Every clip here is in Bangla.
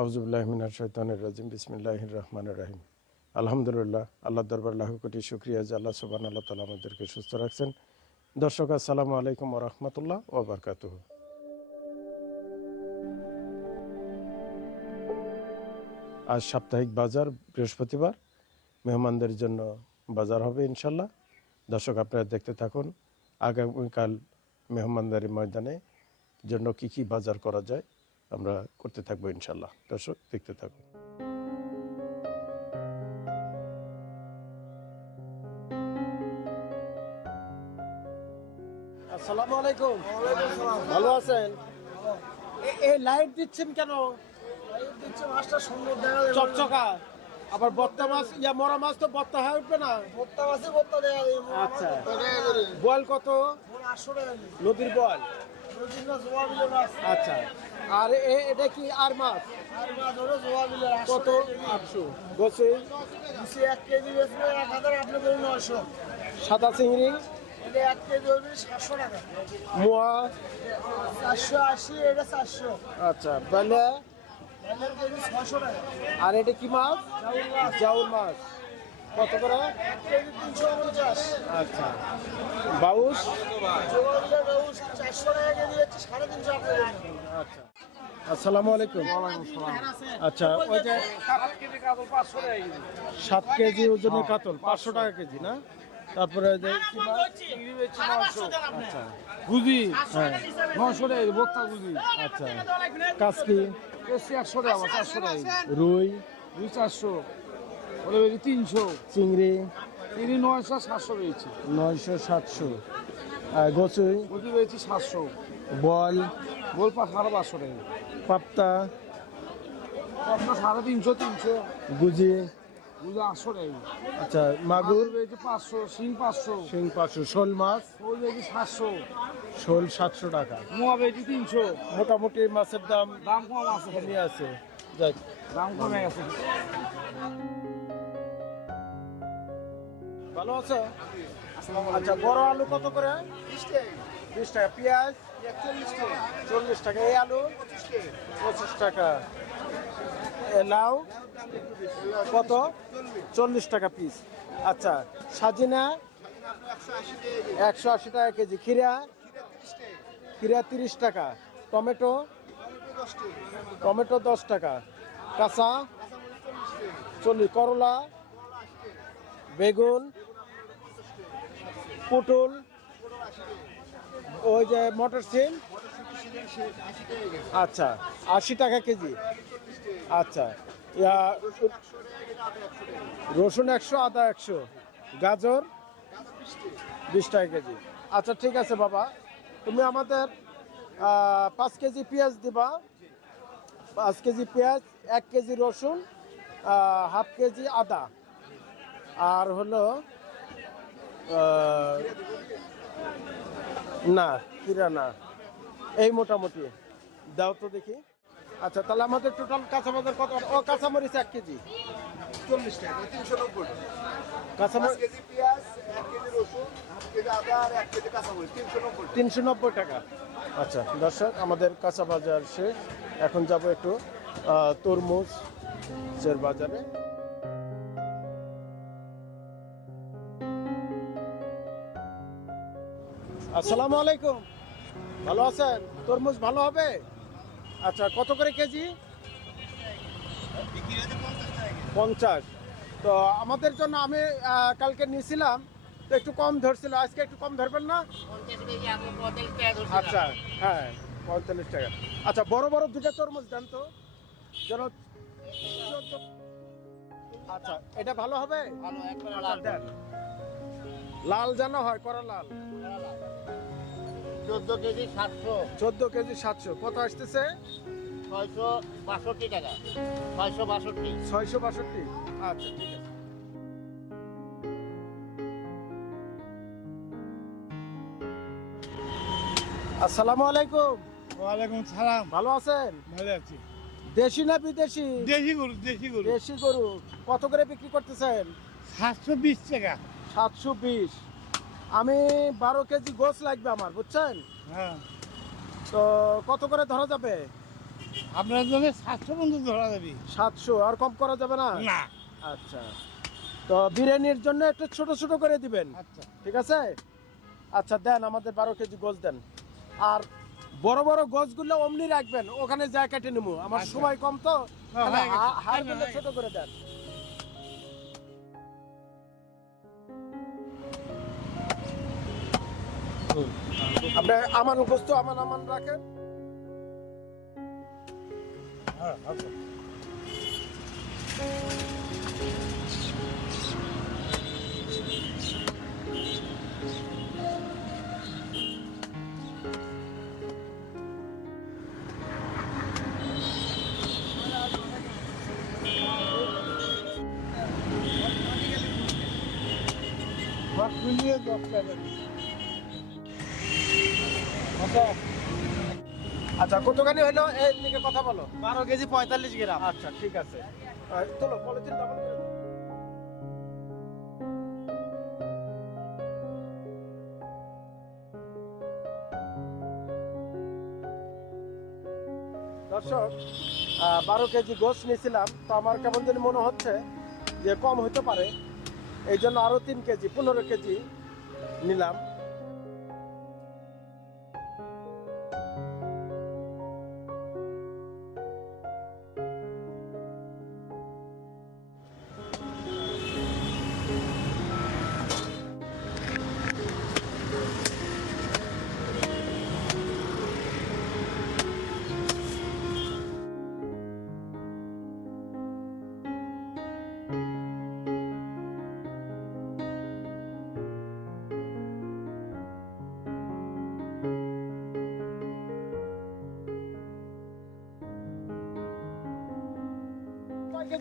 আউজুবুল্লাহমিনার শৈতানের রাজিম বিসমিল্লাহ রহমান রাহিম। আলহামদুলিল্লাহ আল্লাহ দরবার লাখ কোটি শুক্রিয়া যে আল্লাহ সুবান আল্লাহ তালা আমাদেরকে সুস্থ রাখছেন। দর্শক, আসসালামু আলাইকুম রহমতুল্লাহ ও বারকাতুহ। আজ সাপ্তাহিক বাজার, বৃহস্পতিবার। মেহমানদের জন্য বাজার হবে ইনশাল্লাহ দর্শক, আপনারা দেখতে থাকুন, আগামীকাল মেহমানদারি ময়দানে জন্য কি কি বাজার করা যায়। আমরা করতে থাকব ইনশাল্লাহ দর্শক দেখতে থাকুন। আসসালামু আলাইকুম। ভালো আছেন? এই লাইট দিচ্ছেন কেন? দিচ্ছে মাছটা সুন্দর চকচকা। আবার বত্তা মাছ ইয়া মরা মাছ তো বত্তা হয়ে উঠবে না? ভর্তা মাছে দেখা যায় আচ্ছা। বয়েল কত? নদীর মাছ। আচ্ছা। আর এটা কি আর মাছ কত? আটশো। বসে এক কেজি এক হাজার আপনি ধরুন নয়শো সাদা চিংড়ি? এক কেজি মোয়া? চারশো আশি এটা চারশো আচ্ছা আর এটা কি মাছ? চাউল মাছ। কত করে? আচ্ছা। জোয়া চারশো টাকা কেজি হচ্ছে সাড়ে তিনশো আচ্ছা। আসসালামু আলাইকুম। আচ্ছা ওই যে সাত কেজি ওজনের কাতল পাঁচশো টাকা কেজি না? তারপরে? আচ্ছা গুজি হ্যাঁ। নশো টাকা বক্তা গুজি। আচ্ছা এসছি একশো টাকা চারশো টাকা রুই দুই চারশো ওটা তিনশো। চিংড়ি তিনি নয়শো সাতশো পেয়েছি নয়শো সাতশো। গচুই? ওটি পেয়েছি সাতশো। বল? বল পা সাড়ে পাঁচশো টাকা পাপ্তা। সাড়ে তিনশো তিনশো। গুজি। গুজি আটশো টাকা। আচ্ছা মাগুর? পাঁচশো শিং পাঁচশো। শিং পাঁচশো শোল মাছ? ওই সাতশো। শোল সাতশো টাকা। মোয়া পেয়েছি তিনশো। মোটামুটি মাছের দাম দাম কম আছে। কমই আছে। যাক। দাম কমে গেছে। ভালো আছে? আচ্ছা বড় আলু কত করে? বিশ টাকা। পেঁয়াজ? চল্লিশ টাকা। এই আলু পঁচিশ টাকা। লাউ কত? চল্লিশ টাকা পিস আচ্ছা সাজিনা একশো আশি টাকা কেজি। খিরা খিরা তিরিশ টাকা। টমেটো টমেটো দশ টাকা। কাঁচা চল্লিশ। করলা বেগুন, পটল ওই যে মটর সিম? আচ্ছা আশি টাকা কেজি। আচ্ছা রসুন একশো, আদা একশো, গাজর বিশ টাকা কেজি। আচ্ছা ঠিক আছে বাবা। তুমি আমাদের পাঁচ কেজি পেঁয়াজ দিবা। পাঁচ কেজি পেঁয়াজ, এক কেজি রসুন হাফ কেজি আদা। আর হলো না কিরা না। এই মোটামুটি। দাও তো দেখি। আচ্ছা তাহলে আমাদের টোটাল কাঁচা বাজার কত? ও কাঁচামরিচ এক কেজি। চল্লিশ টাকা। তিনশো নব্বই কাঁচামরিচ কেজি পেঁয়াজ এক কেজি রসুন হাফ কেজি আদা আর এক কেজি কাঁচামরিচ তিনশো নব্বই টাকা। আচ্ছা দর্শক আমাদের কাঁচা বাজার শেষ। এখন যাব একটু আহ, তরমুজ বাজারে। আসসালামু আলাইকুম। ভালো আছেন? তরমুজ ভালো হবে? আচ্ছা কত করে কেজি? পঞ্চাশ। তো আমাদের জন্য আমি কালকে নিয়েছিলাম তো একটু কম ধরছিল। আজকে একটু কম ধরবেন না? আচ্ছা হ্যাঁ পঁয়তাল্লিশ টাকা। আচ্ছা বড় বড় দুটো তরমুজ দেন তো। যেন আচ্ছা এটা ভালো হবে? আচ্ছা, দেন। লাল যেন হয় করা লাল। চোদ্দ কেজি সাতশো। চোদ্দ কেজি সাতশো। কত আসতেছে? ছয়শো বাষট্টি টাকা। ছয়শো বাষট্টি। ছয়শো বাষট্টি। আচ্ছা ঠিক আছে। আসসালামু আলাইকুম। ওয়ালাইকুম সালাম। ভালো আছেন? ভালো আছি। দেশি না বিদেশি? দেশি গরু দেশি গরু। দেশি গরু। কত করে বিক্রি করতেছেন? সাতশো বিশ টাকা। সাতশো বিশ। আমি বারো কেজি গোস লাগবে আমার বুঝছেন? হ্যাঁ। তো কত করে ধরা যাবে? আপনার জন্য সাতশো পর্যন্ত ধরা যাবে। সাতশো আর কম করা যাবে না? না। আচ্ছা। তো বিরিয়ানির জন্য একটু ছোট ছোট করে দিবেন। আচ্ছা। ঠিক আছে? আচ্ছা দেন আমাদের বারো কেজি গোছ দেন। আর বড় বড় গোছগুলো অমনি রাখবেন ওখানে যা কেটে নেব। আমার আচ্ছা। সময় কম তো। হ্যাঁ। ছোট করে দেন। আপনি আমান গোস্ত আমান আমান রাখেন। হ্যাঁ, মিলিয়ে দশ টাকা আচ্ছা কতখানি হলো? এই দিকে কথা বলো। বারো কেজি পঁয়তাল্লিশ গ্রাম। আচ্ছা ঠিক আছে। চলো পলিথিন ডাবল করে দর্শক বারো কেজি গোস নিয়েছিলাম তো আমার কেমন জানি মনে হচ্ছে যে কম হতে পারে। এই জন্য আরও তিন কেজি পনেরো কেজি নিলাম।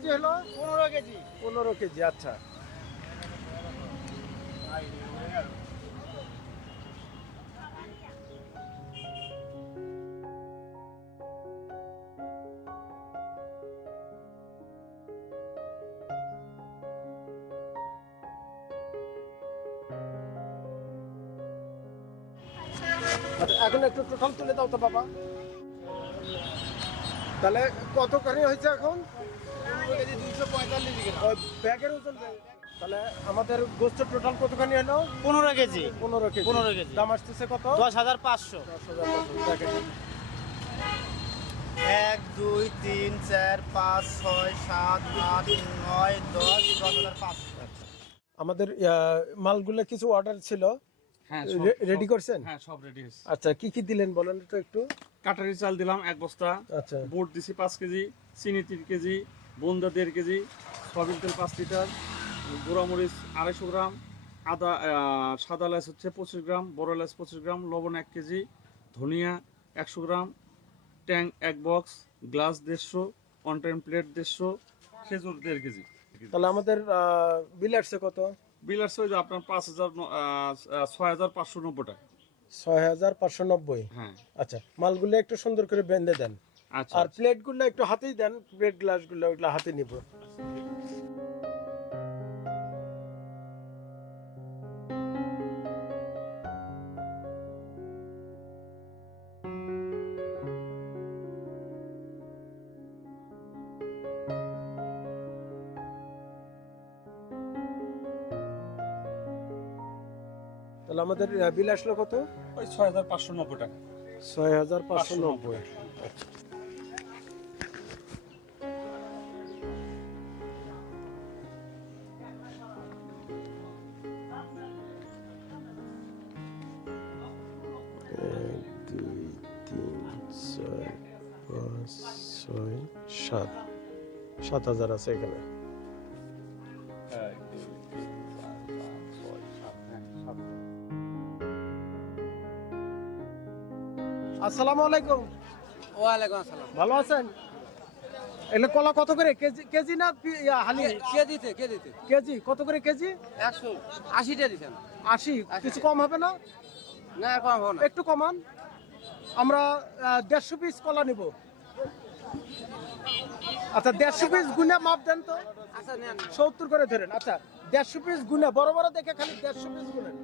কেজি হলো? পনেরো কেজি। পনেরো কেজি আচ্ছা। আচ্ছা, এখন একটু টোটাল তুলে দাও তো বাবা। তাহলে কত কতখানি হয়েছে এখন? পনেরো কেজি পঁয়তাল্লিশ গ্রাম ওই ব্যাগের ওজন তাহলে আমাদের গোস্ত টোটাল কতখানি হলো? পনেরো কেজি। পনেরো কেজি। পনেরো কেজি। দাম আসতেছে কত? দশ হাজার পাঁচশো। দশ হাজার পাঁচশো। এক দুই তিন চার পাঁচ ছয় সাত আট নয় দশ দশ হাজার পাঁচশো। আমাদের আহ, মালগুলো কিছু অর্ডার ছিল। হ্যাঁ রেডি করছেন? হ্যাঁ সব রেডি হয়েছে। আচ্ছা কি কি দিলেন বলেন তো একটু? কাটারি চাল দিলাম এক বস্তা। আচ্ছা। বুট দিছি পাঁচ কেজি চিনি তিন কেজি বোন্দা দেড় কেজি সয়াবিন তেল পাঁচ লিটার গুঁড়ামরিচ আড়াইশো গ্রাম আদা সাদা এলাচ হচ্ছে পঁচিশ গ্রাম বড় এলাচ পঁচিশ গ্রাম লবণ এক কেজি ধনিয়া একশো গ্রাম ট্যাং এক বক্স গ্লাস দেড়শো অন টাইম প্লেট দেড়শো খেজুর দেড় কেজি। তাহলে আমাদের বিল আসছে কত? বিল আসছে ওই যে আপনার পাঁচ হাজার ছয় হাজার পাঁচশো নব্বই টাকা। ছয় হাজার পাঁচশো নব্বই? হ্যাঁ। আচ্ছা মালগুলো একটু সুন্দর করে বেঁধে দেন। আর প্লেটগুলো একটু হাতেই দেন প্লেট গ্লাসগুলো ওগুলো হাতে নিব। তাহলে আমাদের বিল আসলো কত? ওই ছয় হাজার পাঁচশো নব্বই টাকা। ছয় হাজার পাঁচশো নব্বই। সাত। সাত হাজার আছে এখানে। আসসালামু আলাইকুম। ওয়ালাইকুম আসসালাম। ভালো আছেন? এগুলো কলা কত করে? কেজি কেজি না হালি কে দিতে কে দিতে কেজি? কত করে কেজি? একশো আশিটা দিচ্ছেন আশি। কিছু কম হবে না? না কম হবে না। একটু কমান। আমরা দেড়শো পিস কলা নিব। আচ্ছা দেড়শো পিস গুনে মাপ দেন তো। আচ্ছা সত্তর করে ধরেন। আচ্ছা দেড়শো পিস গুনে বড় বড় দেখে খালি দেড়শো পিস গুনেন।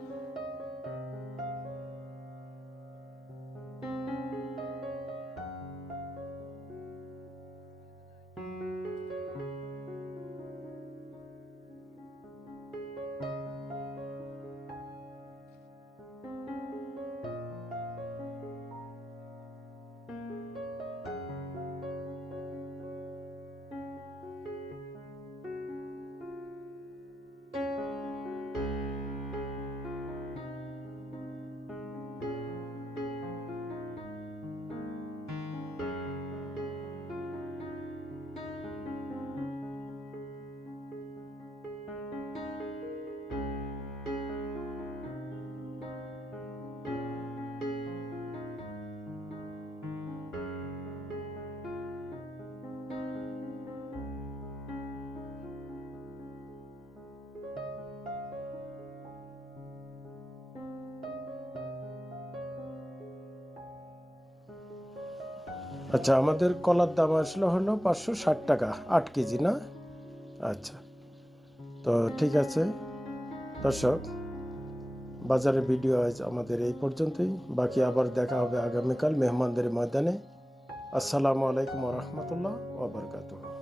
আচ্ছা আমাদের কলার দাম আসলো হলো পাঁচশো ষাট টাকা, আট কেজি, না? আচ্ছা তো ঠিক আছে। দর্শক বাজারের ভিডিও আজ আমাদের এই পর্যন্তই। বাকি আবার দেখা হবে আগামীকাল মেহমানদের ময়দানে। আসসালামু আলাইকুম রহমতুল্লাহ ওবরকাতুহ